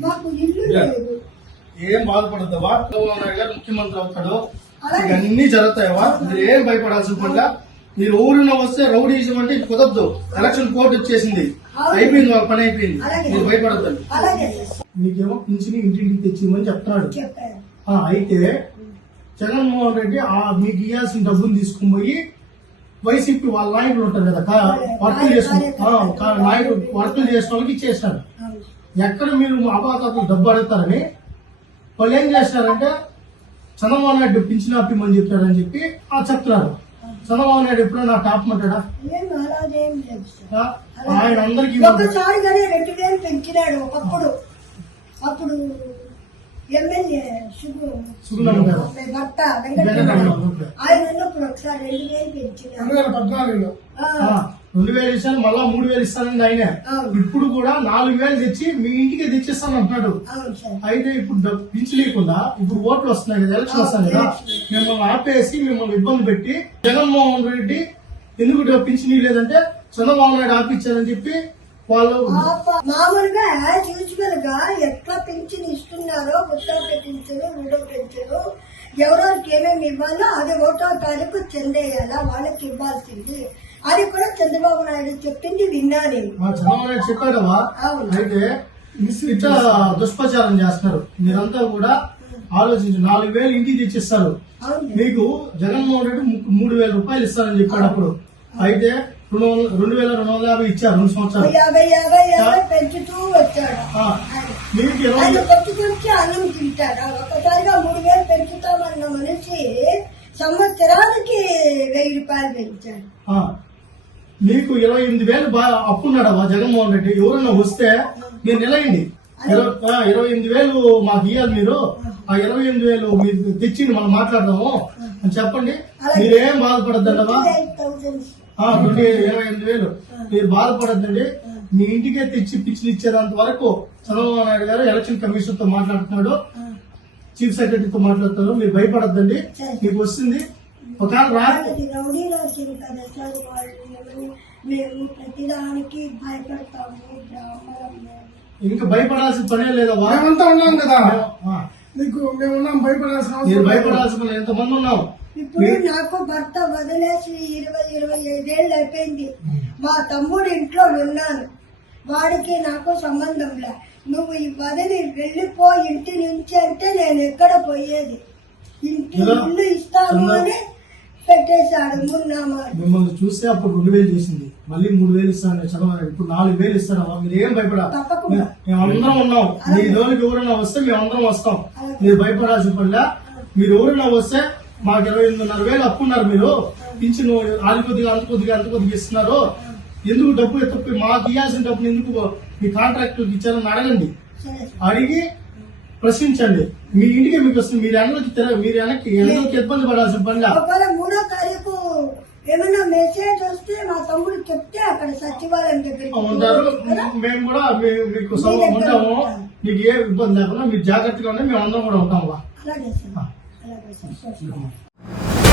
మాకు ఇల్లు లేదు. ఏం బాధపడద్దావా చంద్రబాబు నాయుడు గారు ముఖ్యమంత్రి అవుతాడు. అన్ని జరుగుతాయవా మీరు ఏం భయపడాల్సిన పనిలా మీరు ఊరిలో వస్తే రౌడీజం అంటే ఇది కుదరదు. ఎలక్షన్ కోర్టు వచ్చేసింది. అయిపోయింది వాళ్ళ పని అయిపోయింది. మీరు భయపడద్దండి అలాగే. మీకేమో పింఛని ఇంటింటికి తెచ్చిమని చెప్తున్నాడు. అయితే జగన్మోహన్ రెడ్డి ఆ మీకు ఇవ్వాల్సిన డబ్బులు తీసుకుని పోయి వైసీపీ వాళ్ళ నాయకులు ఉంటారు కదా వర్కులు చేసుకుని నాయకులు వర్కులు చేసిన వాళ్ళకి ఇచ్చేసినాడు. అవును. ఎక్కడ మీరు అపాతలు డబ్బు అడుగుతారని వాళ్ళు ఏం చేస్తారంటే చంద్రబాబు నాయుడు పింఛన్ ఆపిమని చెప్పారని చెప్పి ఆ చెప్తున్నారు. చంద్రబాబు నాయుడు ఎప్పుడో నా టాప్ మాట్లాడా ఏం అలాగేం లేదు సార్. ఆ, ఆయన అందరికి రెండు వేలు పెంచినాడు ఒకప్పుడు. అప్పుడు ఎమ్మెల్యే భర్త. ఆయన ఉన్నప్పుడు ఒకసారి రెండు వేలు పెంచినాడు. పద్నాలుగులో. ఆ, రెండు వేలు ఇస్తాను మళ్ళా మూడు వేలు ఇస్తానని ఆయన. ఇప్పుడు కూడా నాలుగు వేలు తెచ్చి మీ ఇంటికి తెచ్చిస్తాను అంటున్నాడు. అయితే ఇప్పుడు డబ్బు పింఛలేకుండా ఇప్పుడు ఓట్లు వస్తున్నాయి కదా ఎలక్షన్ వస్తాయి కదా మిమ్మల్ని ఆపేసి మిమ్మల్ని ఇబ్బంది పెట్టి జగన్మోహన్ రెడ్డి ఎందుకు పింఛనీ లేదంటే చంద్రబాబు నాయుడు ఆపిచ్చారని చెప్పి వాళ్ళు మామూలుగా యాజ్ యూజువల్గా ఎట్లా పెన్షన్ ఇస్తున్నారో వృద్ధాప్య పెన్షన్ విడో పెన్షన్ ఎవరెవరికి ఏమేమి ఇవ్వాలో అది ఒకటో తారీఖు చెందేయాలా వాళ్ళకి ఇవ్వాల్సింది. అది కూడా చంద్రబాబు నాయుడు చెప్పింది విన్నా నేను మా చంద్రబాబు నాయుడు. అయితే ఇట్లా దుష్ప్రచారం చేస్తున్నారు. మీరంతా కూడా ఆలోచించి. నాలుగు వేలు ఇంటికి తెచ్చిస్తారు. మీకు జగన్మోహన్ రెడ్డి మూడు వేల రూపాయలు ఇస్తారని చెప్పాడు అప్పుడు అయితే రెండు రెండు వేల రెండు వందల యాభై ఇచ్చారు రెండు సంవత్సరాలు. యాభై యాభై యాభై పెంచుతూ వచ్చాడు. మీకు ఇరవై కొంచెం అన్నం తింటాడు? ఒక్కసారిగా మూడు వేలు పెంచుతామన్న మనిషి సంవత్సరానికి వెయ్యి రూపాయలు పెంచాడు. మీకు ఇరవై ఎనిమిది వేలు బాగా అప్పున్నాడవా జగన్మోహన్ రెడ్డి? ఎవరన్నా వస్తే మీరు నిలయండి. ఇరవై ఎనిమిది వేలు మాకు ఇవ్వాలి మీరు. ఆ ఇరవై ఎనిమిది వేలు మీరు తెచ్చింది మనం మాట్లాడదాము అని చెప్పండి. మీరేం బాధపడద్దండవా ట్వంటీ ఇరవై ఎనిమిది వేలు. మీరు బాధపడద్దండి. మీ ఇంటికే తెచ్చి పిచ్చిలు ఇచ్చేంత వరకు చంద్రబాబు నాయుడు గారు ఎలక్షన్ కమిషన్తో మాట్లాడుతున్నాడు చీఫ్ సెక్రటరీతో మాట్లాడుతున్నారు మీరు భయపడద్దండి. మీకు వస్తుంది. ఒకవేళ రౌడీలో కదా సార్ వాళ్ళు మేము ప్రతిదానికి భయపడతాము. ఇంకా భయపడాల్సిన పనే లేదా మేమంతా ఉన్నాం కదా. నీకు మేము ఉన్నాం భయపడాల్సిన మీరు అవసరం లేదు. భయపడాల్సిన పని ఎంతమంది ఉన్నాం ఇప్పుడు నాకు భర్త వదిలేసి ఇరవై ఇరవై ఐదేళ్ళు అయిపోయింది. మా తమ్ముడు ఇంట్లో ఉన్నాను వాడికి నాకు సంబంధం లే. నువ్వు ఈ వదిలి వెళ్ళిపో ఇంటి నుంచి అంటే నేను ఎక్కడ పోయేది? ఇంటి ఇలా? ఇల్లు ఇస్తాను అని పెట్టేశాడు. మిమ్మల్ని చూస్తే అప్పుడు రెండు వేలు చేసింది. మళ్ళీ మూడు వేలు ఇస్తాను. చదవాలి ఇప్పుడు నాలుగు వేలు ఇస్తారమ్మా మీరు ఏం భయపడాలి తప్పకుండా. మేమందరం ఉన్నాం. మీ జోలికి ఎవరైనా వస్తే మేమందరం వస్తాం. మీరు భయపడాల్సిన పనిలా మీరు ఎవరైనా వస్తే మాకు ఇరవై ఎనిమిదిన్నర వేలు అప్పున్నారు మీరు. పింఛను ఆది కొద్దిగా అంత కొద్దిగా అంత కొద్దిగా ఇస్తున్నారు ఎందుకు డబ్బు ఎత్తుకుపోయి మాకు ఇవ్వాల్సిన డబ్బులు ఎందుకు మీ కాంట్రాక్టర్కి ఇచ్చారని అడగండి. అడిగి ప్రశ్నించండి. మీ ఇంటికి మీకు వస్తుంది. మీరు తిరగ మీరు వెనక్కి ఎందుకు ఇబ్బంది పడాల్సిన పనిలా. ఒకవేళ మూడో తారీఖు ఏమైనా మెసేజ్ వస్తే మా తమ్ముడు చెప్తే అక్కడ సచివాలయం దగ్గరికి ఉంటారు? మేము కూడా మీకు ఉంటాము. మీకు ఏ ఇబ్బంది లేకుండా మీరు జాగ్రత్తగా ఉంటే మేము అందరం కూడా ఉంటాము అలాగే సార్. అలాగే సార్.